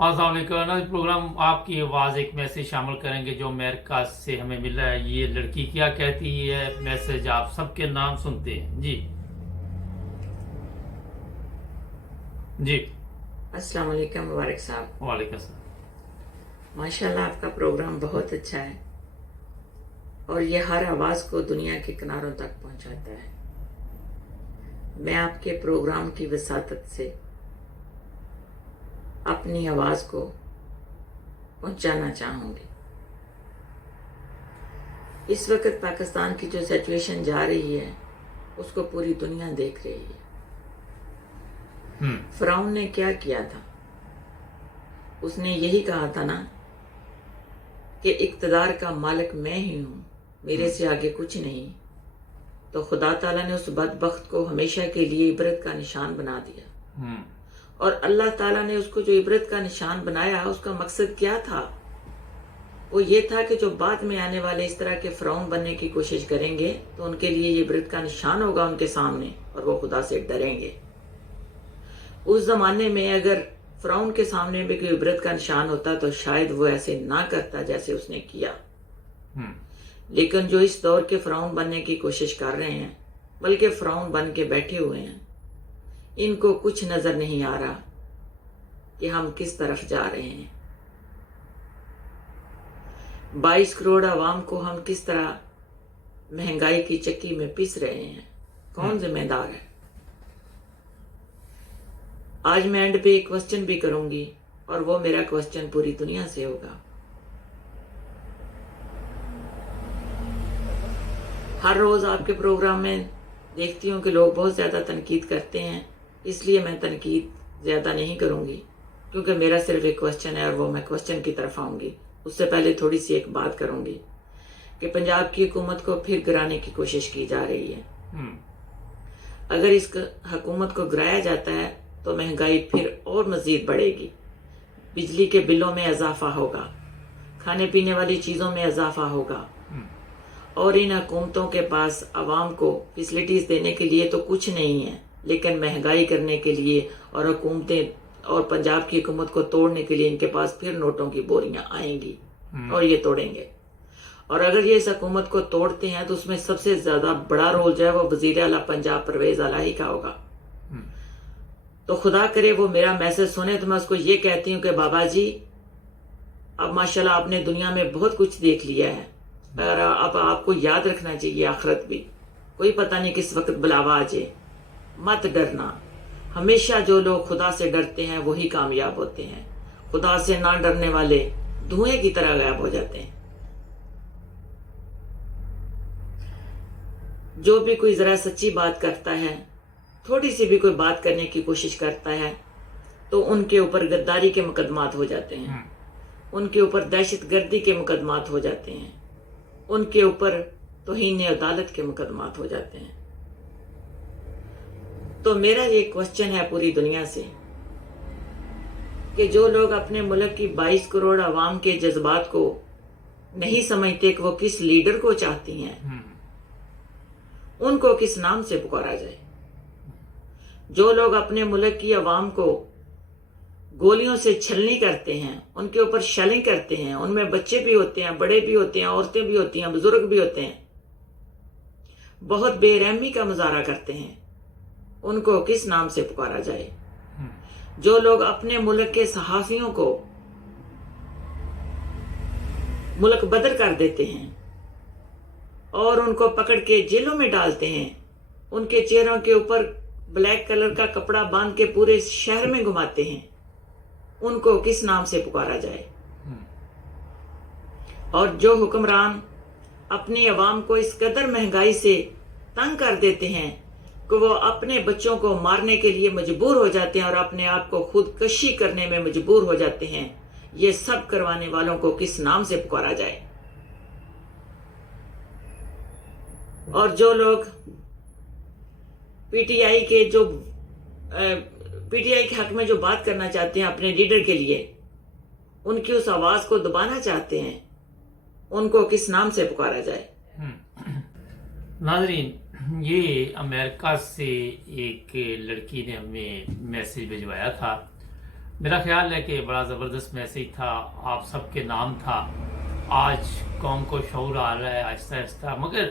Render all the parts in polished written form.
अस्सलाम वालेकुम। प्रोग्राम आपकी आवाज़ एक मैसेज शामिल करेंगे जो अमेरिका से हमें मिला है। ये लड़की क्या कहती है, मैसेज आप सबके नाम सुनते हैं। जी जी। अस्सलाम वालेकुम मुबारक साहब। वालेकुम सलाम। माशाल्लाह आपका प्रोग्राम बहुत अच्छा है और ये हर आवाज़ को दुनिया के किनारों तक पहुंचाता है। मैं आपके प्रोग्राम की वसातत से अपनी आवाज़ को पहुंचाना चाहूँगी। इस वक्त पाकिस्तान की जो सिचुएशन जा रही है उसको पूरी दुनिया देख रही है। फिरौन ने क्या किया था? उसने यही कहा था ना कि इक़्तिदार का मालिक मैं ही हूँ, मेरे से आगे कुछ नहीं। तो खुदा ताला ने उस बदबख्त को हमेशा के लिए इबरत का निशान बना दिया। और अल्लाह ताला ने उसको जो इबरत का निशान बनाया, उसका मकसद क्या था? वो ये था कि जो बाद में आने वाले इस तरह के फिरौन बनने की कोशिश करेंगे तो उनके लिए ये इबरत का निशान होगा उनके सामने और वो खुदा से डरेंगे। उस जमाने में अगर फिरौन के सामने भी कोई इबरत का निशान होता तो शायद वो ऐसे ना करता जैसे उसने किया। लेकिन जो इस दौर के फिरौन बनने की कोशिश कर रहे हैं, बल्कि फिरौन बन के बैठे हुए हैं, इनको कुछ नजर नहीं आ रहा कि हम किस तरफ जा रहे हैं। 22 करोड़ आवाम को हम किस तरह महंगाई की चक्की में पिस रहे हैं। कौन जिम्मेदार है? आज मैं एंड पे एक क्वेश्चन भी करूंगी और वो मेरा क्वेश्चन पूरी दुनिया से होगा। हर रोज आपके प्रोग्राम में देखती हूँ कि लोग बहुत ज्यादा तनकीद करते हैं, इसलिए मैं तनकीद ज्यादा नहीं करूंगी क्योंकि मेरा सिर्फ एक क्वेश्चन है और वो मैं क्वेश्चन की तरफ आऊंगी। उससे पहले थोड़ी सी एक बात करूंगी कि पंजाब की हुकूमत को फिर गिराने की कोशिश की जा रही है। अगर इस हुकूमत को गिराया जाता है तो महंगाई फिर और मजीद बढ़ेगी, बिजली के बिलों में इजाफा होगा, खाने पीने वाली चीजों में इजाफा होगा और इन हुकूमतों के पास आवाम को फैसिलिटीज देने के लिए तो कुछ नहीं है, लेकिन महंगाई करने के लिए और हुकूमतें और पंजाब की हुकूमत को तोड़ने के लिए इनके पास फिर नोटों की बोरियां आएंगी और ये तोड़ेंगे। और अगर ये इस हुकूमत को तोड़ते हैं तो उसमें सबसे ज्यादा बड़ा रोल जो है वो वजीर आला पंजाब परवेज आला ही का होगा। तो खुदा करे वो मेरा मैसेज सुने तो मैं उसको ये कहती हूँ कि बाबा जी, अब माशाल्लाह आपने दुनिया में बहुत कुछ देख लिया है और अब आपको याद रखना चाहिए आखिरत भी। कोई पता नहीं किस वक्त बुलावा आ जाए। मत डरना। हमेशा जो लोग खुदा से डरते हैं वही कामयाब होते हैं। खुदा से ना डरने वाले धुएं की तरह गायब हो जाते हैं। जो भी कोई जरा सच्ची बात करता है, थोड़ी सी भी कोई बात करने की कोशिश करता है तो उनके ऊपर गद्दारी के मुकदमात हो जाते हैं, उनके ऊपर दहशतगर्दी के मुकदमात हो जाते हैं, उनके ऊपर तौहीन अदालत के मुकदमात हो जाते हैं। तो मेरा ये क्वेश्चन है पूरी दुनिया से कि जो लोग अपने मुल्क की 22 करोड़ आवाम के जज्बात को नहीं समझते कि वो किस लीडर को चाहती हैं, उनको किस नाम से पुकारा जाए। जो लोग अपने मुल्क की आवाम को गोलियों से छलनी करते हैं, उनके ऊपर शेलिंग करते हैं, उनमें बच्चे भी होते हैं, बड़े भी होते हैं, औरतें भी होती हैं, बुजुर्ग भी होते हैं, बहुत बेरहमी का मुजाहरा करते हैं, उनको किस नाम से पुकारा जाए। जो लोग अपने मुल्क के सहाफियों को मुल्क बदर कर देते हैं और उनको पकड़ के जेलों में डालते हैं, उनके चेहरों के ऊपर ब्लैक कलर का कपड़ा बांध के पूरे शहर में घुमाते हैं, उनको किस नाम से पुकारा जाए। और जो हुक्मरान अपनी आवाम को इस कदर महंगाई से तंग कर देते हैं कि वो अपने बच्चों को मारने के लिए मजबूर हो जाते हैं और अपने आप को खुदकशी करने में मजबूर हो जाते हैं, ये सब करवाने वालों को किस नाम से पुकारा जाए। और जो लोग पीटीआई के हक में जो बात करना चाहते हैं अपने लीडर के लिए, उनकी उस आवाज को दबाना चाहते हैं, उनको किस नाम से पुकारा जाए। नाजरीन, ये अमेरिका से एक लड़की ने हमें मैसेज भिजवाया था میرا خیال ہے کہ بڑا زبردست میسیج تھا، آپ سب کے نام تھا. آج قوم کو شعور آ رہا ہے آہستہ آہستہ، مگر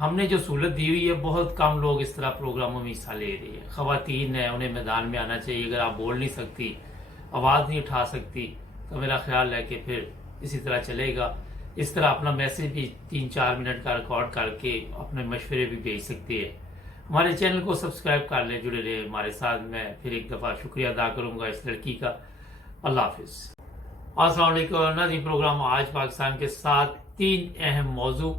ہم نے جو سہولت دی ہوئی ہے بہت کم لوگ اس طرح پروگراموں میں حصہ لے رہے ہیں. خواتین ہیں، انہیں میدان میں آنا چاہیے. اگر آپ بول نہیں سکتی، آواز نہیں اٹھا سکتی، تو میرا خیال ہے کہ پھر اسی طرح چلے گا. اس طرح اپنا میسیج بھی 3-4 منٹ کا ریکارڈ کر کے اپنے مشورے بھی بھیج سکتے ہیں. ہمارے چینل کو سبسکرائب کر لیں، جڑے رہے ہمارے ساتھ. میں پھر ایک دفعہ شکریہ ادا کروں گا اس لڑکی کا. اللہ حافظ. السلام علیکم ناظرین. پروگرام آج پاکستان کے ساتھ 3 اہم موضوع.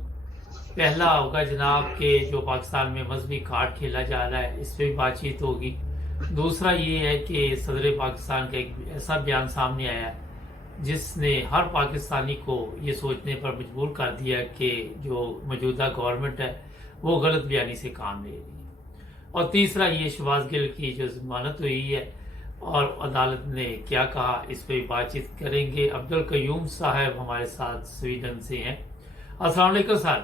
پہلا ہوگا جناب کہ جو پاکستان میں مذہبی کارڈ کھیلا جا رہا ہے، اس پہ بھی بات چیت ہوگی. دوسرا یہ ہے کہ صدر پاکستان کا ایک ایسا بیان سامنے آیا ہے جس نے ہر پاکستانی کو یہ سوچنے پر مجبور کر دیا کہ جو موجودہ گورنمنٹ ہے وہ غلط بیانی سے کام لے رہی ہے. اور تیسرا یہ شہباز گل کی جو ضمانت ہوئی ہے اور عدالت نے کیا کہا، اس پہ بات چیت کریں گے. عبدالقیوم صاحب ہمارے ساتھ سویڈن سے ہیں. السلام علیکم سر.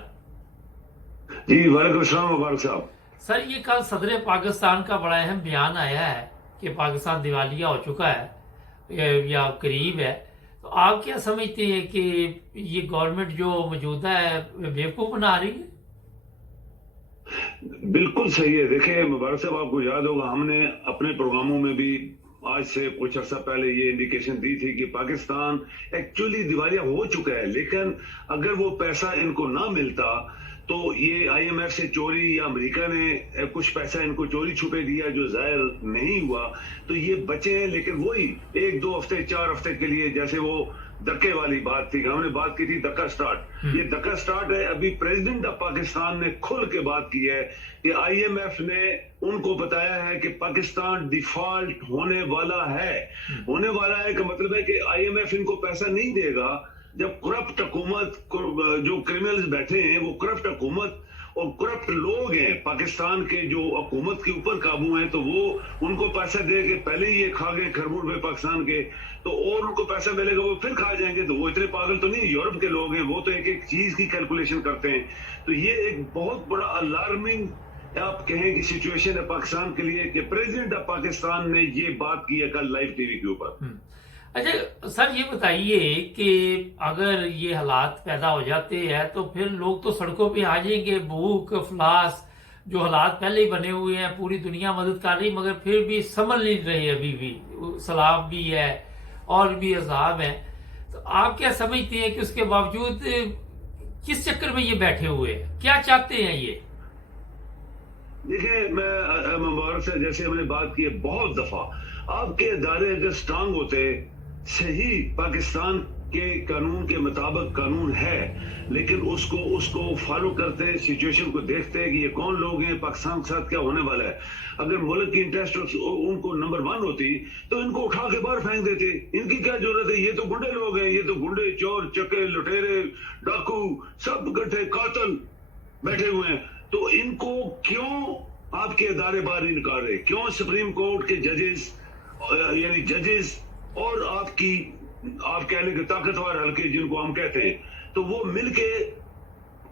جی وعلیکم السلام مبارک صاحب. سر یہ کل صدر پاکستان کا بڑا اہم بیان آیا ہے کہ پاکستان دیوالیہ ہو چکا ہے یا قریب ہے. تو آپ کیا سمجھتے ہیں کہ یہ گورنمنٹ جو موجودہ ہے بیوقوف بنا رہی ہے؟ بالکل صحیح ہے. دیکھیں مبارک صاحب، آپ کو یاد ہوگا ہم نے اپنے پروگراموں میں بھی آج سے کچھ عرصہ پہلے یہ انڈیکیشن دی تھی کہ پاکستان ایکچولی دیوالیہ ہو چکا ہے، لیکن اگر وہ پیسہ ان کو نہ ملتا تو یہ آئی ایم ایف سے چوری یا امریکہ نے کچھ پیسہ ان کو چوری چھپے دیا جو ظاہر نہیں ہوا تو یہ بچے ہیں. لیکن وہی 1-2 ہفتے 4 ہفتے کے لیے، جیسے وہ دکے والی بات تھی، ہم نے بات کی تھی دکا سٹارٹ. یہ دکا سٹارٹ ہے. ابھی پریزیڈنٹ آف پاکستان نے کھل کے بات کی ہے کہ آئی ایم ایف نے ان کو بتایا ہے کہ پاکستان ڈیفالٹ ہونے والا ہے. ہونے والا ہے کا مطلب ہے کہ آئی ایم ایف ان کو پیسہ نہیں دے گا. جب کرپٹ حکومت، جو کرمنلز بیٹھے ہیں وہ کرپٹ حکومت اور کرپٹ لوگ ہیں پاکستان کے، جو حکومت کے اوپر قابو ہیں، تو وہ ان کو پیسہ دے کے پہلے ہی یہ کھا گئے کھربوٹ میں پاکستان کے، تو اور ان کو پیسہ ملے گا وہ پھر کھا جائیں گے. تو وہ اتنے پاگل تو نہیں، یورپ کے لوگ ہیں، وہ تو ایک ایک چیز کی کیلکولیشن کرتے ہیں. تو یہ ایک بہت بڑا الارمنگ آپ کہیں کہ سچویشن ہے پاکستان کے لیے کہ پریزیڈنٹ آف پاکستان نے یہ بات کی ہے کل لائیو ٹی وی کے اوپر. اچھا سر، یہ بتائیے کہ اگر یہ حالات پیدا ہو جاتے ہیں تو پھر لوگ تو سڑکوں پہ آ جائیں گے. بھوک افلاس جو حالات پہلے ہی بنے ہوئے ہیں، پوری دنیا مدد کر رہی مگر پھر بھی سنبھل نہیں رہے. ابھی بھی سیلاب بھی ہے اور بھی عذاب ہیں. تو آپ کیا سمجھتے ہیں کہ اس کے باوجود کس چکر میں یہ بیٹھے ہوئے ہیں، کیا چاہتے ہیں یہ؟ دیکھیں میں مبارک سے جیسے ہم نے بات کی ہے بہت دفعہ، آپ کے ادارے اگر سٹرانگ ہوتے، صحیح پاکستان کے قانون کے مطابق قانون ہے، لیکن اس کو فالو کرتے، سچویشن کو دیکھتے کہ یہ کون لوگ ہیں، پاکستان کے ساتھ کیا ہونے والا ہے. اگر ملک کی انٹرسٹ ان کو نمبر 1 ہوتی تو ان کو اٹھا کے باہر پھینک دیتے. ان کی کیا ضرورت ہے؟ یہ تو گنڈے لوگ ہیں، یہ تو گنڈے، چور، چکے، لٹیرے، ڈاکو، سب اکٹھے قاتل بیٹھے ہوئے ہیں. تو ان کو کیوں آپ کے ادارے باہر نہیں نکال رہے؟ کیوں سپریم کورٹ کے ججز یعنی ججز اور آپ کہہ لیں کہ طاقتور حلقے جن کو ہم کہتے ہیں، تو وہ مل کے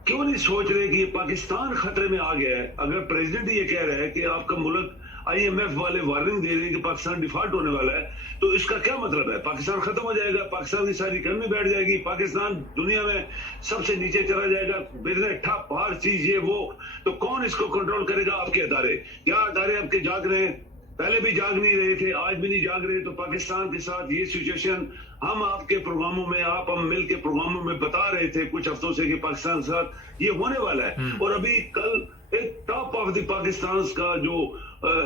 کیوں نہیں سوچ رہے کہ یہ پاکستان خطرے میں آ گیا ہے؟ اگر پریزیڈنٹ یہ کہہ رہا ہے کہ آپ کا ملک، آئی ایم ایف والے وارننگ دے رہے ہیں کہ پاکستان ڈیفالٹ ہونے والا ہے، تو اس کا کیا مطلب ہے؟ پاکستان ختم ہو جائے گا، پاکستان کی ساری اکانومی بیٹھ جائے گی، پاکستان دنیا میں سب سے نیچے چلا جائے گا، بزنس ٹھپ، ہر چیز یہ وہ. تو کون اس کو کنٹرول کرے گا؟ آپ کے ادارے. کیا ادارے آپ کے جاگ رہے ہیں؟ پہلے بھی جاگ نہیں رہے تھے، آج بھی نہیں جاگ رہے. تو پاکستان کے ساتھ یہ سچویشن ہم آپ کے پروگراموں میں، ہم مل کے پروگراموں میں بتا رہے تھے کچھ ہفتوں سے کہ پاکستان کے ساتھ یہ ہونے والا ہے. اور ابھی کل ایک ٹاپ آف دی پاکستان کا جو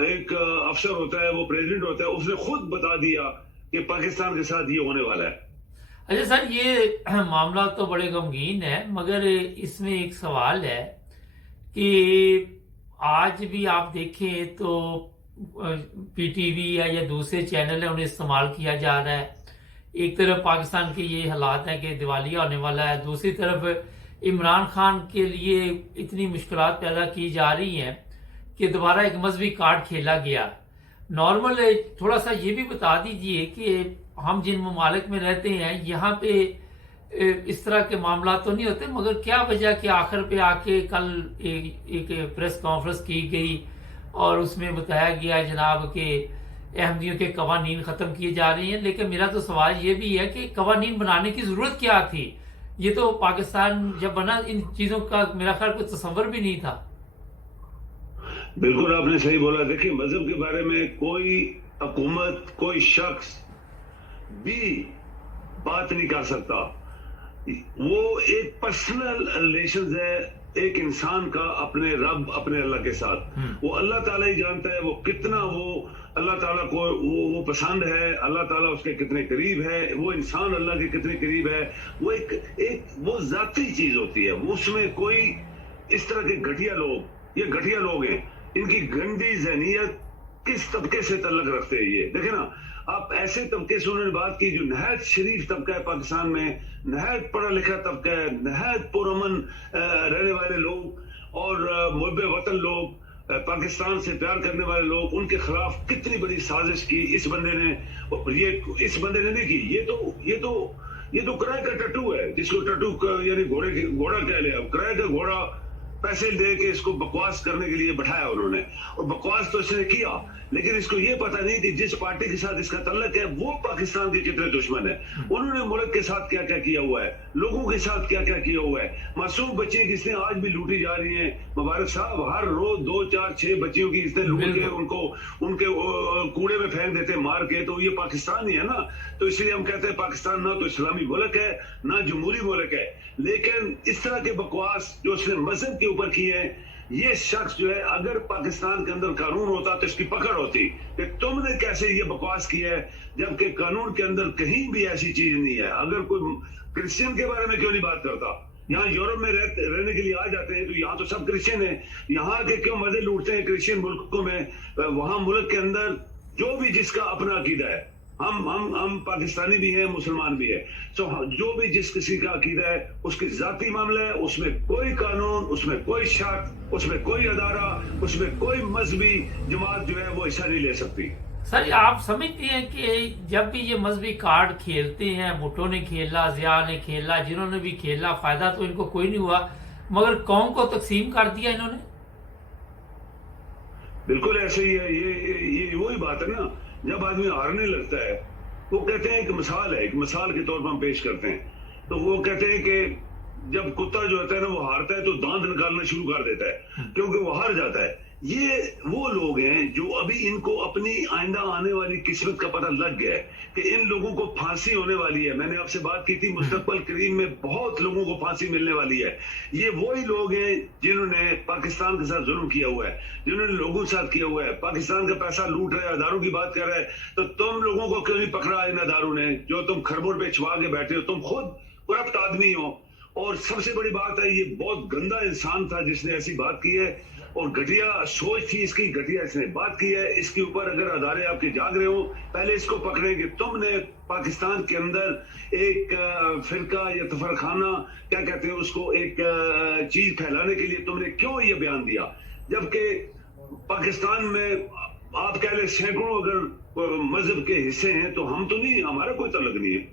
ایک افسر ہوتا ہے، وہ پریزیڈنٹ ہوتا ہے، اس نے خود بتا دیا کہ پاکستان کے ساتھ یہ ہونے والا ہے. اچھا سر، یہ معاملہ تو بڑے غمگین ہے، مگر اس میں ایک سوال ہے کہ آج بھی آپ دیکھیں تو پی ٹی وی ہے یا دوسرے چینل ہیں، انہیں استعمال کیا جا رہا ہے. ایک طرف پاکستان کے یہ حالات ہیں کہ دیوالیہ ہونے والا ہے، دوسری طرف عمران خان کے لیے اتنی مشکلات پیدا کی جا رہی ہیں کہ دوبارہ ایک مذہبی کارڈ کھیلا گیا. نارمل تھوڑا سا یہ بھی بتا دیجئے کہ ہم جن ممالک میں رہتے ہیں یہاں پہ اس طرح کے معاملات تو نہیں ہوتے، مگر کیا وجہ کہ آخر پہ آ کے کل ایک پریس کانفرنس کی گئی اور اس میں بتایا گیا جناب کہ अहमदियों के कवानीन ख़त्म किए जा रहे हैं, लेकिन मेरा तो सवाल ये भी है कि कवानीन बनाने की ज़रूरत क्या थी? ये तो पाकिस्तान जब बना इन चीज़ों का मेरा ख्याल कोई तसव्वुर भी नहीं था। बिल्कुल आपने सही बोला। देखिए, मजहब के बारे में कोई हुकूमत, कोई शख्स भी बात नहीं कर सकता। वो एक पर्सनल रिलेशन है एक इंसान का अपने रब, अपने अल्लाह के साथ। वो अल्लाह ताला ही जानता है वो कितना वो अल्लाह ताला को वो पसंद है, अल्लाह ताला उसके कितने करीब है, वो इंसान अल्लाह के कितने करीब है। वो एक वो जाती चीज होती है। उसमें कोई इस तरह के घटिया लोग, ये घटिया लोग हैं, इनकी गंदी जहनियत किस तबके से तल्लक रखते हैं ये देखे ना। आप ऐसे तबके से उन्होंने बात की जो नहायत शरीफ तबका है पाकिस्तान में, नहायत पढ़ा लिखा तबका है, नहायत पुरअमन रहने वाले लोग और मुहब्बे वतन लोग, पाकिस्तान से प्यार करने वाले लोग, उनके खिलाफ कितनी बड़ी साजिश की इस बंदे ने। इस बंदे ने नहीं की, ये तो किराए का टट्टू है, जिसको टट्टू यानी घोड़ा कह ले। अब किराए का घोड़ा पैसे दे के इसको बकवास करने के लिए बैठाया उन्होंने, और बकवास तो इसने किया, लेकिन इसको ये पता नहीं कि जिस पार्टी के साथ इसका तल्लक है वो पाकिस्तान के कितने दुश्मन है। उन्होंने मुल्क के साथ क्या क्या किया हुआ है, लोगों के साथ क्या क्या किया हुआ है। मासूम बच्चे किसने आज भी लूटी जा रही हैं। मुबारक साहब हर रोज 2, 4, 6 बच्चियों की इसने लूट के उनको उनके कूड़े में फेंक देते मार के। तो ये पाकिस्तान ही है ना। तो इसलिए हम कहते हैं पाकिस्तान ना तो इस्लामी मुल्क है ना जमहूरी मुल्क है। लेकिन इस तरह के बकवास जो उसने मजहब के ऊपर किए हैं, ये शख्स जो है, अगर पाकिस्तान के अंदर कानून होता तो इसकी पकड़ होती कि तुमने कैसे ये बकवास किया है, जबकि कानून के अंदर कहीं भी ऐसी चीज नहीं है। अगर कोई क्रिश्चियन के बारे में क्यों नहीं बात करता? यहाँ यूरोप में रहने के लिए आ जाते हैं तो यहाँ तो सब क्रिश्चियन है, यहाँ के क्यों मजे लूटते हैं क्रिश्चियन मुल्कों में? वहां मुल्क के अंदर जो भी जिसका अपना अकीदा है, हम पाकिस्तानी भी हैं, मुसलमान भी है, तो जो भी जिस किसी का अकीदा है उसकी जाती मामला है, उसमें कोई कानून, उसमें कोई शक, उसमें कोई अदारा, उसमें कोई मजहबी जमात जो है वो हिस्सा नहीं ले सकती। सर आप समझते हैं कि जब भी ये मजहबी कार्ड खेलते हैं, भुट्टो ने खेला, जिया ने खेला, जिन्होंने भी खेला, फायदा तो इनको कोई नहीं हुआ, मगर कौम को तकसीम कर दिया इन्होंने। बिल्कुल ऐसे ही है। ये वही बात है ना, जब आदमी हारने लगता है, वो कहते हैं एक मिसाल है, एक मिसाल के तौर पर हम पेश करते हैं, तो वो कहते हैं कि जब कुत्ता जो होता है ना वो हारता है तो दांत निकालना शुरू कर देता है क्योंकि वो हार जाता है। ये वो लोग हैं जो अभी इनको अपनी आइंदा आने वाली किस्मत का पता लग गया है कि इन लोगों को फांसी होने वाली है। मैंने आपसे बात की थी, मुस्तकबिल करीब में बहुत लोगों को फांसी मिलने वाली है। ये वही लोग हैं जिन्होंने पाकिस्तान के साथ जुल्म किया हुआ है, जिन्होंने लोगों के साथ किया हुआ है, पाकिस्तान का पैसा लूट रहे, अदारों की बात कर रहे हैं। तो तुम लोगों को क्यों नहीं पकड़ा इन अदारों ने, जो तुम खरबों पे छुपा के बैठे हो? तुम खुद करप्ट आदमी हो। और सबसे बड़ी बात है, ये बहुत गंदा इंसान था जिसने ऐसी बात की है, और घटिया सोच थी इसकी, घटिया इसने बात की है। इसके ऊपर अगर अदारे आपके जाग रहे हो, पहले इसको पकड़ेंगे। तुमने पाकिस्तान के अंदर एक फिरका या तफरखाना, क्या कहते हैं उसको, एक चीज फैलाने के लिए तुमने क्यों ये बयान दिया? जबकि पाकिस्तान में आप कह ले सैकड़ों अगर मजहब के हिस्से हैं तो हम तो नहीं, हमारा कोई तल्लुक नहीं है।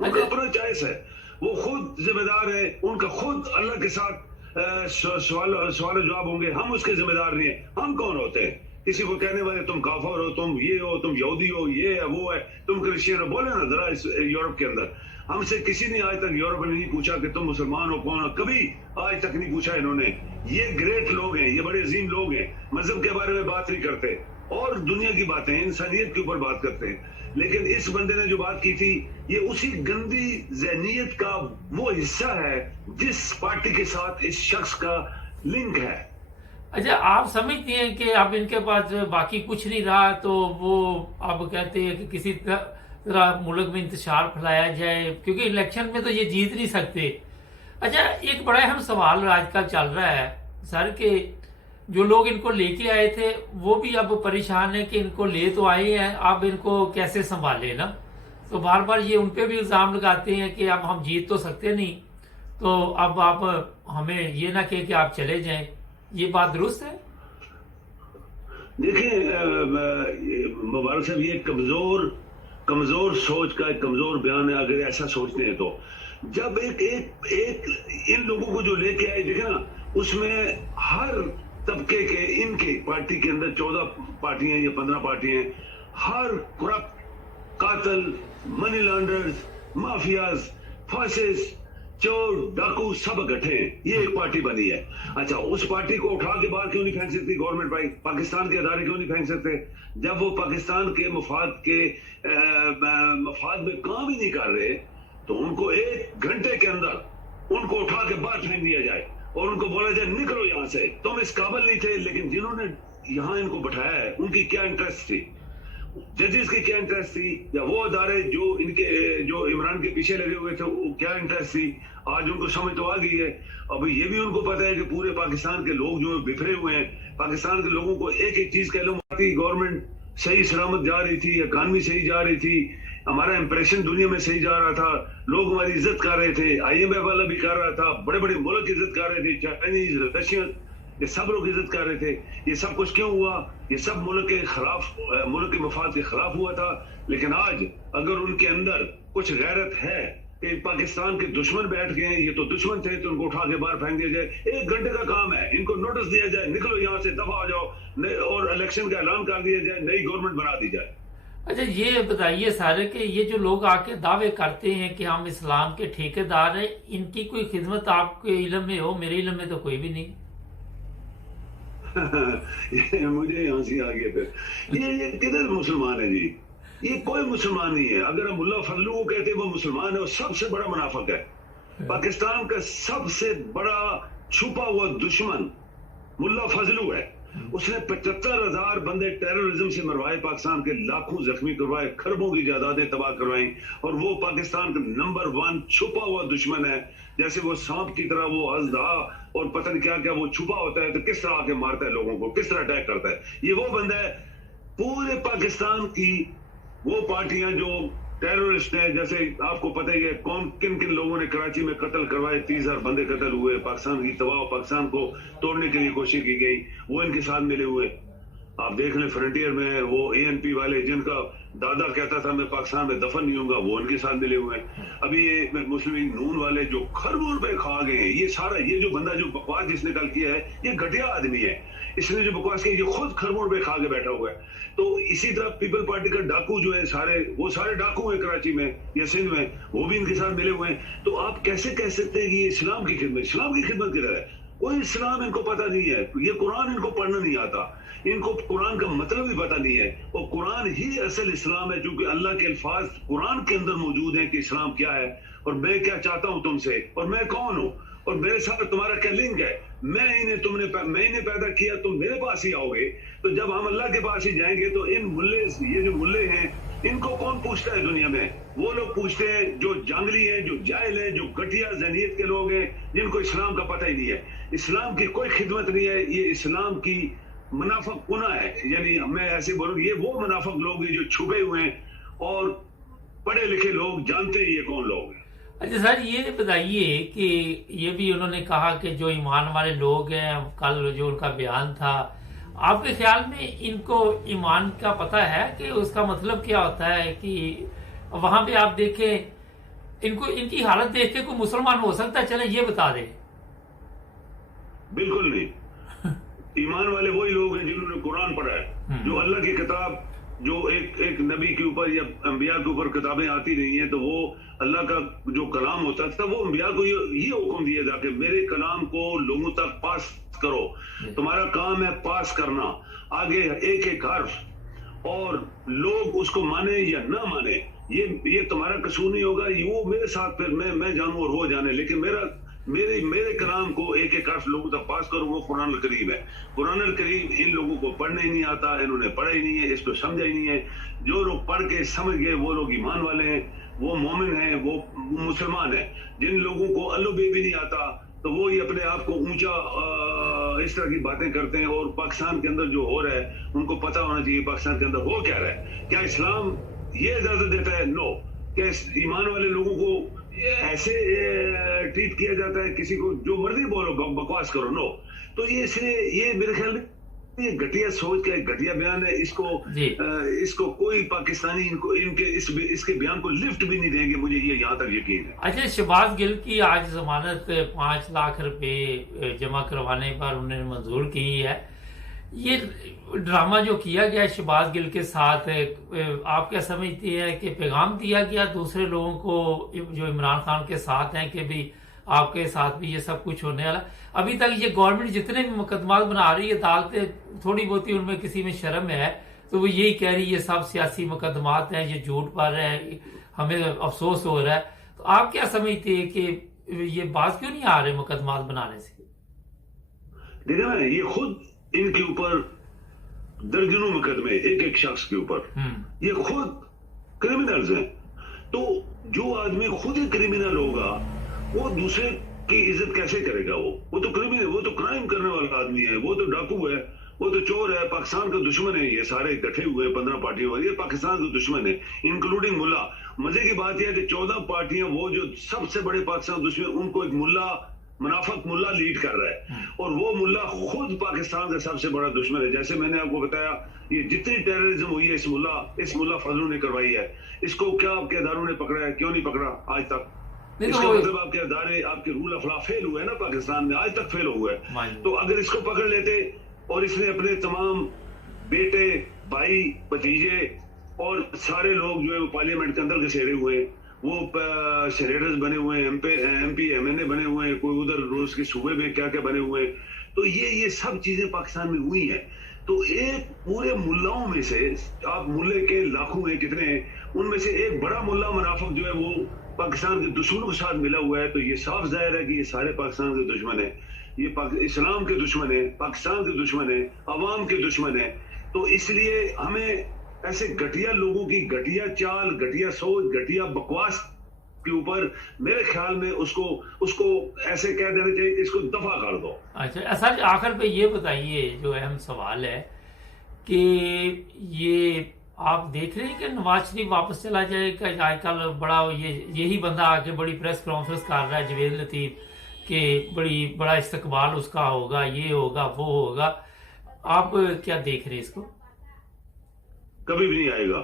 उनका अपना चॉइस है, वो खुद जिम्मेदार है, उनका खुद अल्लाह के साथ सवाल जवाब होंगे। हम उसके जिम्मेदार नहीं है। हम कौन होते हैं किसी को कहने वाले तुम काफर हो, तुम ये हो, तुम यहूदी हो, ये है, वो है, तुम क्रिश्चियन हो? बोले ना जरा इस यूरोप के अंदर हमसे किसी ने आज तक यूरोप ने नहीं पूछा कि तुम मुसलमान हो, कौन हो, कभी आज तक नहीं पूछा इन्होंने। ये ग्रेट लोग हैं, ये बड़े अजीम लोग हैं, मजहब के बारे में बात नहीं करते और दुनिया की बातें, इंसानियत के ऊपर बात करते हैं। लेकिन इस बंदे ने जो बात की थी, ये उसी गंदी जहनियत का वो हिस्सा है जिस पार्टी के साथ इस शख्स का लिंक है। अच्छा, आप समझते हैं कि अब इनके पास बाकी कुछ नहीं रहा तो वो अब कहते हैं कि किसी तरह मुल्क में इंतशार फैलाया जाए, क्योंकि इलेक्शन में तो ये जीत नहीं सकते। अच्छा, एक बड़ा अहम सवाल आजकल चल रहा है सर कि जो लोग इनको लेके आए थे वो भी अब परेशान है कि इनको ले तो आए हैं, अब इनको कैसे संभाले ना। तो बार बार ये उन पे भी इल्जाम लगाते हैं कि अब हम जीत तो सकते नहीं, तो अब आप हमें ये ना कहे कि आप चले जाएं। ये बात दुरुस्त है? देखिए मुबारक साहब, ये कमजोर सोच का एक कमजोर बयान है अगर ऐसा सोचते हैं तो। जब एक इन लोगों को जो लेके आए, देखे ना, उसमें हर तबके के, इनके पार्टी के अंदर 14 पार्टियां या 15 पार्टियां, हर करप्ट, कातल, मनी लॉन्डर्स, माफियाज, फासिस्ट, चोर, डाकू सब इकट्ठे हैं, ये एक पार्टी बनी है। अच्छा, उस पार्टी को उठा के बाहर क्यों नहीं फेंक सकती गवर्नमेंट? भाई पाकिस्तान के अदारे क्यों नहीं फेंक सकते? जब वो पाकिस्तान के मफाद में काम ही नहीं कर रहे, तो उनको 1 घंटे के अंदर उनको उठा के बाहर फेंक दिया जाए और उनको बोला जाए निकलो यहां से, तुम इस काबिल नहीं थे। लेकिन जिन्होंने यहां इनको बिठाया है, उनकी क्या इंटरेस्ट थी? जजेस की क्या इंटरेस्ट थी? या वो अदारे जो इमरान के पीछे लगे हुए थे, वो क्या इंटरेस्ट थी? आज उनको समझ तो आ गई है। अब ये भी उनको पता है कि पूरे पाकिस्तान के लोग जो बिखरे हुए हैं, पाकिस्तान के लोगों को एक एक चीज कह लो, गवर्नमेंट सही सलामत जा रही थी, इकॉनमी सही जा रही थी, हमारा इंप्रेशन दुनिया में सही जा रहा था, लोग हमारी इज्जत कर रहे थे, IMF वाला भी कर रहा था, बड़े बड़े मुल्क की इज्जत कर रहे थे, चाइनीज, रशियन, ये सब लोग इज्जत कर रहे थे। ये सब कुछ क्यों हुआ? ये सब मुल्क के खिलाफ, मुल्क के मफाद के खिलाफ हुआ था। लेकिन आज अगर उनके अंदर कुछ गैरत है कि पाकिस्तान के दुश्मन बैठ गए हैं, ये तो दुश्मन थे, तो उनको उठा के बाहर फेंक दिया जाए। 1 घंटे का काम है, इनको नोटिस दिया जाए, निकलो यहाँ से, दफा हो जाओ, और इलेक्शन का ऐलान कर दिया जाए, नई गवर्नमेंट बना दी जाए। अच्छा, ये बताइए सारे कि ये जो लोग आके दावे करते हैं कि हम इस्लाम के ठेकेदार हैं, इनकी कोई खिदमत आपके इल्म में हो? मेरे इल्म में तो कोई भी नहीं। मुझे हंसी आ गई फिर। ये किधर मुसलमान है जी? ये कोई मुसलमान नहीं है। अगर हम मुल्ला फजलू को कहते हैं वो मुसलमान है, वो सबसे बड़ा मुनाफिक है। पाकिस्तान का सबसे बड़ा छुपा हुआ दुश्मन मुल्ला फजलू है। उसने 75,000 बंदे टेररिज्म से मरवाए, पाकिस्तान के लाखों जख्मी करवाए, खरबों की जायदादें तबाह करवाई, और वो पाकिस्तान का नंबर 1 छुपा हुआ दुश्मन है। जैसे वो सांप की तरह वो अजदा और पता नहीं क्या क्या वो छुपा होता है, तो किस तरह आके मारता है लोगों को, किस तरह अटैक करता है। ये वो बंदा है। पूरे पाकिस्तान की वो पार्टियां जो टेररिस्ट है, जैसे आपको पता ही है कौन किन किन लोगों ने कराची में कत्ल करवाए, 30,000 बंदे कत्ल हुए, पाकिस्तान की तबाह, पाकिस्तान को तोड़ने के लिए कोशिश की गई, वो इनके साथ मिले हुए। आप देख लें फ्रंटियर में वो ANP वाले जिनका दादा कहता था मैं पाकिस्तान में दफन नहीं होऊंगा, वो उनके साथ मिले हुए हैं। अभी ये मुस्लिम लीग नून वाले जो खरबों रुपए खा गए हैं, ये सारा ये जो बंदा जो बकवास जिसने कल किया है, ये घटिया आदमी है। इसने जो बकवास किया, ये खुद खरबों रुपए खा के बैठा हुआ है। तो इसी तरह पीपल पार्टी का डाकू जो है, वो सारे डाकू हैं कराची में या सिंध में, वो भी इनके साथ मिले हुए हैं। तो आप कैसे कह सकते हैं कि ये इस्लाम की खिदमत किधर है? कोई इस्लाम इनको पता नहीं है, ये कुरान इनको पढ़ना नहीं आता, इनको कुरान का मतलब भी पता नहीं है। और कुरान ही असल इस्लाम है, क्योंकि अल्लाह के अल्फाज कुरान के अंदर मौजूद हैं कि इस्लाम क्या है और मैं क्या चाहता हूं तुमसे, और मैं कौन हूं, और मेरे साथ तुम्हारा क्या लिंक है। मैं इन्हें पैदा किया, तुम मेरे पास ही आओगे। तो जब हम अल्लाह के पास ही जाएंगे, तो ये जो मुल्ले हैं, इनको कौन पूछता है दुनिया में? वो लोग पूछते हैं जो जंगली हैं, जो जाहिल हैं, जो घटिया ज़हनियत के लोग हैं, जिनको इस्लाम का पता ही नहीं है। इस्लाम की कोई खिदमत नहीं है, ये इस्लाम की मुनाफिक कुना है। यानी मैं ऐसे बोलूँ, ये वो मुनाफिक लोग हैं जो छुपे हुए हैं, और पढ़े लिखे लोग जानते हैं ये कौन लोग हैं। अच्छा सर, ये बताइए कि ये भी उन्होंने कहा कि जो ईमान वाले लोग हैं, कल जो उनका बयान था, आपके ख्याल में इनको ईमान का पता है कि उसका मतलब क्या होता है? कि वहां पे आप देखें, इनको इनकी हालत देख के कोई मुसलमान हो सकता है? चले ये बता दें। बिल्कुल नहीं। ईमान वाले वही लोग हैं जिन्होंने कुरान पढ़ा है, जो अल्लाह की किताब, जो एक नबी के ऊपर या अंबिया के ऊपर किताबें आती रही हैं, तो वो अल्लाह का जो कलाम होता था, वो अंबिया को ये हुक्म दिया था कि मेरे कलाम को लोगों तक पास करो, तुम्हारा काम है पास करना, आगे एक एक हर्फ, और लोग उसको माने या ना माने, ये तुम्हारा कसूर नहीं होगा। वो मेरे साथ फिर मैं जानूं और वो जाने, लेकिन मेरे कलाम को एक एक हर्फ लोगों तक पास करो, वो कुरान अल करीम है। कुरान अल करीम इन लोगों को पढ़ने ही नहीं आता, इन्होंने पढ़ा ही नहीं है, इसको समझा ही नहीं है। जो लोग पढ़ के समझ गए वो लोग ईमान वाले हैं, वो मोमिन हैं, वो मुसलमान हैं। जिन लोगों को अल्लू बे भी नहीं आता, तो वो ही अपने आप को ऊंचा इस तरह की बातें करते हैं। और पाकिस्तान के अंदर जो हो रहा है, उनको पता होना चाहिए पाकिस्तान के अंदर हो क्या रहा है। क्या इस्लाम ये इजाजत देता है? नो। क्या ईमान वाले लोगों को ऐसे ट्रीट किया जाता है? किसी को जो मर्जी बोलो, बकवास करो? नो। तो ये मेरे ख्याल में ये घटिया सोच का एक घटिया बयान है। इसको कोई पाकिस्तानी इसके बयान को लिफ्ट भी नहीं देंगे, मुझे ये यहाँ तक यकीन है। अच्छा, शहबाज गिल की आज जमानत 5 लाख रुपए जमा करवाने पर उन्होंने मंजूर की है, یہ ڈرامہ جو کیا گیا شہباز گل کے ساتھ، آپ کیا سمجھتی ہے کہ پیغام دیا گیا دوسرے لوگوں کو جو عمران خان کے ساتھ ہیں کہ بھی آپ کے ساتھ بھی یہ سب کچھ ہونے والا؟ ابھی تک یہ گورنمنٹ جتنے بھی مقدمات بنا رہی ہے، عدالتیں تھوڑی بہت ان میں کسی میں شرم ہے تو وہ یہی کہہ رہی ہے یہ سب سیاسی مقدمات ہیں، یہ جھوٹ پر ہے، ہمیں افسوس ہو رہا ہے. تو آپ کیا سمجھتے ہیں کہ یہ باز کیوں نہیں آ رہے مقدمات بنانے سے؟ دیکھا نا، یہ خود ان کے اوپر درجنوں مقدمے ایک ایک شخص کے اوپر، یہ خود کرمنلز ہیں. تو جو آدمی خود ہی کرمنل ہوگا وہ دوسرے کی عزت کیسے کرے گا؟ وہ تو کرمنل، وہ تو کرائم کرنے والا آدمی ہے، وہ تو ڈاکو ہے، وہ تو چور ہے، پاکستان کا دشمن ہے. یہ سارے اکٹھے ہوئے 15 پارٹیوں والے، یہ پاکستان کا دشمن ہے انکلوڈنگ ملا. مزے کی بات یہ ہے کہ 14 پارٹیاں وہ جو سب سے بڑے پاکستان دشمن، ان کو ایک ملا، منافق ملا لیڈ کر رہا ہے، اور وہ ملا خود پاکستان کا سب سے بڑا دشمن ہے. جیسے میں نے آپ کو بتایا، یہ جتنی ٹیررزم ہوئی ہے اس ملا فضلوں نے کروائی ہے. اس کو کیا آپ کے اداروں نے پکڑا ہے؟ کیوں نہیں پکڑا آج تک؟ اس کا مطلب آپ کے ادارے، آپ کے رول آف لا فیل ہوئے نا پاکستان میں، آج تک فیل ہوئے. تو اگر اس کو پکڑ لیتے اور اس نے اپنے تمام بیٹے، بھائی، بھتیجے اور سارے لوگ جو ہے پارلیمنٹ کے اندر گھسیڑے ہوئے، وہ سینیٹرز بنے ہوئے ہیں، ایم پی ایم این اے بنے ہوئے ہیں، کوئی ادھر روس کے صوبے میں کیا کیا بنے ہوئے ہیں. تو یہ سب چیزیں پاکستان میں ہوئی ہیں. تو ایک پورے ملاؤں میں سے، آپ ملے کے لاکھوں ہیں کتنے ہیں، ان میں سے ایک بڑا ملا منافق جو ہے وہ پاکستان کے دشمنوں کے ساتھ ملا ہوا ہے. تو یہ صاف ظاہر ہے کہ یہ سارے پاکستان کے دشمن ہیں، یہ اسلام کے دشمن ہیں، پاکستان کے دشمن ہیں، عوام کے دشمن ہیں. تو اس لیے ہمیں ایسے گھٹیا لوگوں کی گھٹیا چال، گھٹیا سوچ، گھٹیا بکواس کے اوپر میرے خیال میں اس کو ایسے کہہ دینا چاہیے، اس کو دفع کر دو. اچھا سر، آخر پہ یہ بتائیے، جو اہم سوال ہے کہ یہ آپ دیکھ رہے ہیں کہ نواز شریف واپس چلا جائے گا؟ آج کل بڑا یہی بندہ آ کے بڑی پریس کانفرنس کر رہا ہے، جوید لطیف، کہ بڑا استقبال اس کا ہوگا، یہ ہوگا، وہ ہوگا. آپ کیا دیکھ رہے ہیں اس کو؟ کبھی بھی نہیں آئے گا.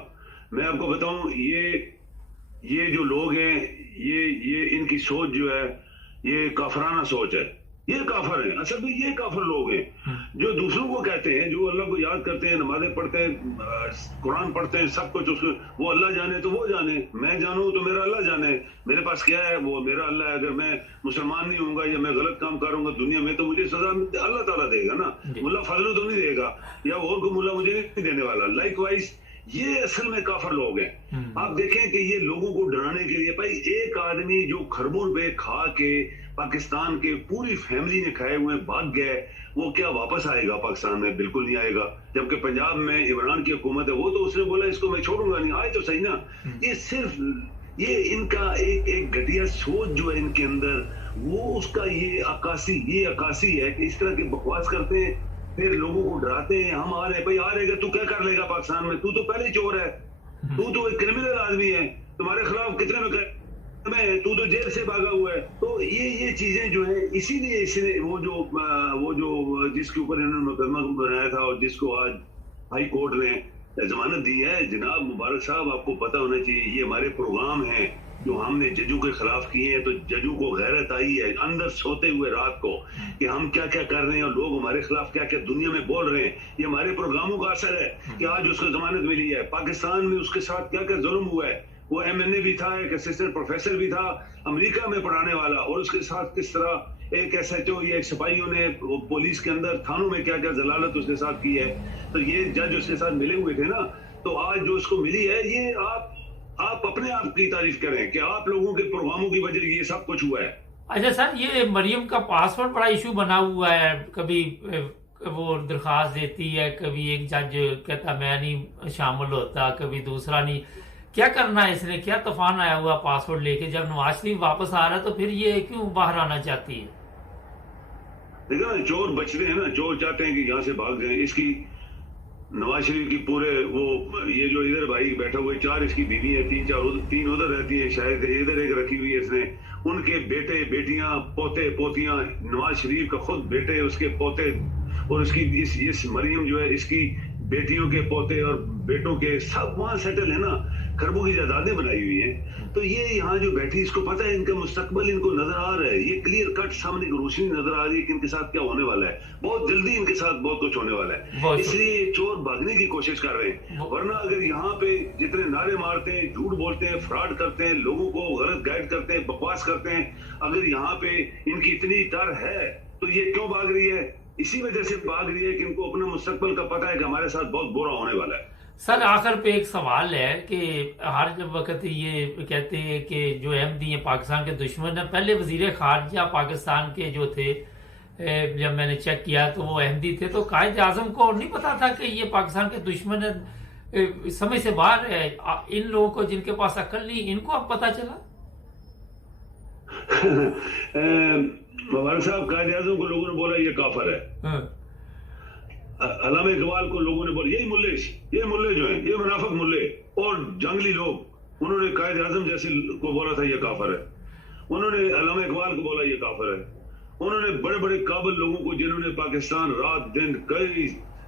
میں آپ کو بتاؤں، یہ جو لوگ ہیں، یہ ان کی سوچ جو ہے یہ کافرانہ سوچ ہے. یہ کافر ہیں، اصل میں یہ کافر لوگ ہیں جو دوسروں کو کہتے ہیں، جو اللہ کو یاد کرتے ہیں، نمازیں پڑھتے ہیں، قرآن پڑھتے ہیں، سب کچھ وہ اللہ جانے تو وہ جانے، میں جانوں تو میرا اللہ جانے. میرے پاس کیا ہے وہ میرا اللہ ہے. اگر میں مسلمان نہیں ہوں گا یا میں غلط کام کروں گا دنیا میں تو مجھے سزا اللہ تعالیٰ دے گا نا، ملا فضل تو نہیں دے گا، یا اور کو ملا مجھے نہیں دینے والا. لائک وائز یہ اصل میں کافر لوگ ہیں. آپ دیکھیں کہ یہ لوگوں کو ڈرانے کے لیے، بھائی ایک آدمی جو خربوں روپے کھا کے پاکستان کے پوری فیملی نے کھائے ہوئے بھاگ گئے، وہ کیا واپس آئے گا پاکستان میں؟ بالکل نہیں آئے گا. جبکہ پنجاب میں عمران کی حکومت ہے، وہ تو اس نے بولا اس کو میں چھوڑوں گا نہیں. آئے تو صحیح نا. یہ صرف یہ ان کا ایک گھٹیا سوچ جو ہے ان کے اندر، وہ اس کا یہ عکاسی ہے کہ اس طرح کے بکواس کرتے ہیں، پھر لوگوں کو ڈراتے ہیں. ہم آ رہے ہیں، بھائی آ رہے گا تو کیا کر لے گا پاکستان میں؟ تو پہلے چور ہے، تو ایک کرمنل آدمی ہے، تمہارے خلاف کتنے مقدمے ہیں، تو جیل سے بھاگا ہوا ہے. تو یہ چیزیں جو ہیں، اسی لیے اس نے وہ جو جس کے اوپر انہوں نے مقدمہ بنایا تھا اور جس کو آج ہائی کورٹ نے ضمانت دی ہے، جناب مبارک صاحب آپ کو پتہ ہونا چاہیے، یہ ہمارے پروگرام ہیں جو ہم نے ججوں کے خلاف کیے ہیں. تو ججوں کو غیرت آئی ہے اندر سوتے ہوئے رات کو کہ ہم کیا کیا کر رہے ہیں اور لوگ ہمارے خلاف کیا کیا دنیا میں بول رہے ہیں. یہ ہمارے پروگراموں کا اثر ہے کہ آج اس کو ضمانت ملی ہے. پاکستان میں اس کے ساتھ کیا کیا ظلم ہوا ہے. وہ ایم این اے بھی تھا، ایک اسسٹنٹ پروفیسر بھی تھا امریکہ میں پڑھانے والا، اور اس کے ساتھ کس طرح ایک ایس ایچ او یا ایک سپاہیوں نے پولیس کے اندر تھانوں میں کیا کیا ذلالت اس کے ساتھ کی ہے. تو یہ جج اس کے ساتھ ملے ہوئے تھے نا. تو آج جو اس کو ملی ہے، یہ آپ اپنے آپ کی تعریف کریں کہ آپ لوگوں کے پروگراموں کی وجہ یہ سب کچھ ہوا ہے. اچھا سر، یہ مریم کا پاسورڈ بڑا ایشو بنا ہوا ہے. کبھی وہ درخواست دیتی ہے، کبھی ایک جج کہتا میں نہیں شامل ہوتا، کبھی دوسرا نہیں. کیا کرنا ہے اس نے؟ کیا طوفان آیا ہوا پاسورڈ لے کے؟ جب نواز شریف واپس آ رہا ہے تو پھر یہ کیوں باہر آنا چاہتی ہے؟ دیکھا نا، چور بچتے ہیں نا، چور چاہتے ہیں کہ یہاں سے بھاگ جائیں. اس کی نواز شریف کی پورے یہ جو ادھر بھائی بیٹھا ہوئے 4 اس کی بیوی ہیں، 3 ادھر رہتی ہیں، شاید ادھر ایک رکھی ہوئی ہے اس نے. ان کے بیٹے بیٹیاں پوتے پوتیاں، نواز شریف کا خود بیٹے، اس کے پوتے، اور اس کی اس مریم جو ہے اس کی بیٹیوں کے پوتے اور بیٹوں کے سب وہاں سیٹل ہے نا. خربوں کی جائیدادیں بنائی ہوئی ہیں. تو یہ یہاں جو بیٹھی اس کو پتا ہے ان کا مستقبل ان کو نظر آ رہا ہے, یہ کلیئر کٹ سامنے کی روشنی نظر آ رہی ہے کہ ان کے ساتھ کیا ہونے والا ہے, بہت جلدی ان کے ساتھ بہت کچھ ہونے والا ہے, اس لیے یہ چور بھاگنے کی کوشش کر رہے ہیں. ورنہ اگر یہاں پہ جتنے نعرے مارتے ہیں, جھوٹ بولتے ہیں, فراڈ کرتے ہیں, لوگوں کو غلط گائیڈ کرتے ہیں, بکواس کرتے ہیں, اگر یہاں پہ ان کی اتنی ٹر ہے تو یہ کیوں بھاگ رہی ہے؟ اسی وجہ سے بھاگ رہی ہے کہ ان کو اپنے مستقبل کا پتا ہے کہ ہمارے ساتھ بہت برا ہونے والا ہے. سر آخر پہ ایک سوال ہے کہ ہر جب وقت یہ کہتے ہیں کہ جو احمدی ہیں پاکستان کے دشمن ہیں, پہلے وزیر خارجہ پاکستان کے جو تھے جب میں نے چیک کیا تو وہ احمدی تھے, تو قائد اعظم کو نہیں پتا تھا کہ یہ پاکستان کے دشمن ہیں, سمجھ سے باہر ہے. ان لوگوں کو جن کے پاس عقل نہیں, ان کو اب پتا چلا؟ مبارک صاحب, قائد اعظم کو لوگوں نے بولا یہ کافر ہے, علامہ اقبال کو لوگوں نے بولا یہ ملے جو ہیں یہ منافق ملے اور جنگلی لوگ, انہوں نے قائد اعظم جیسے کو بولا تھا یہ کافر ہے, انہوں نے علامہ اقبال کو بولا یہ کافر ہے, انہوں نے بڑے بڑے قابل لوگوں کو جنہوں نے پاکستان رات دن کئی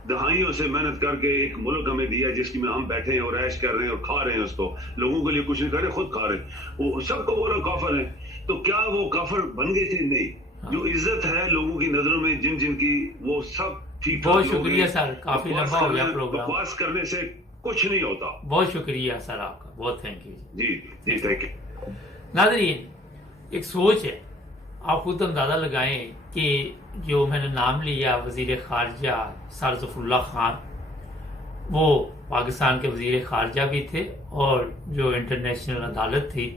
دہائیوں سے محنت کر کے ایک ملک ہمیں دیا جس کی میں ہم بیٹھے ہیں اور عیش کر رہے ہیں اور کھا رہے ہیں, اس کو لوگوں کے لیے کچھ نہیں کر رہے, خود کھا رہے ہیں, وہ سب کو بولا کافر ہیں. تو کیا وہ کافر بن گئے تھے؟ نہیں. جو عزت ہے لوگوں کی نظروں میں جن کی, وہ سب ٹھیک. بہت شکریہ سر, کافی لمبا ہو گیا پروگرام. بکواس کرنے سے کچھ نہیں ہوتا. بہت شکریہ سر آپ کا, بہت تھینک یو. جی تھینک یو. ناظرین, ایک سوچ ہے, آپ خود اندازہ لگائیں کہ جو میں نے نام لیا وزیر خارجہ سر ظفر اللہ خان, وہ پاکستان کے وزیر خارجہ بھی تھے اور جو انٹرنیشنل عدالت تھی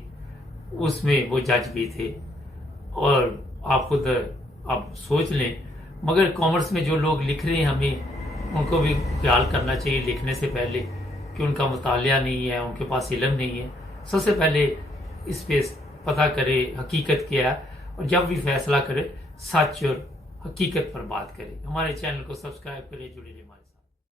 اس میں وہ جج بھی تھے, اور آپ خود اب سوچ لیں. مگر کامرس میں جو لوگ لکھ رہے ہیں ہمیں ان کو بھی خیال کرنا چاہیے لکھنے سے پہلے کہ ان کا مطالعہ نہیں ہے, ان کے پاس علم نہیں ہے. سب سے پہلے اس پہ پتہ کرے حقیقت کیا ہے, اور جب بھی فیصلہ کرے سچ اور حقیقت پر بات کرے. ہمارے چینل کو سبسکرائب کرے, جڑے رہے.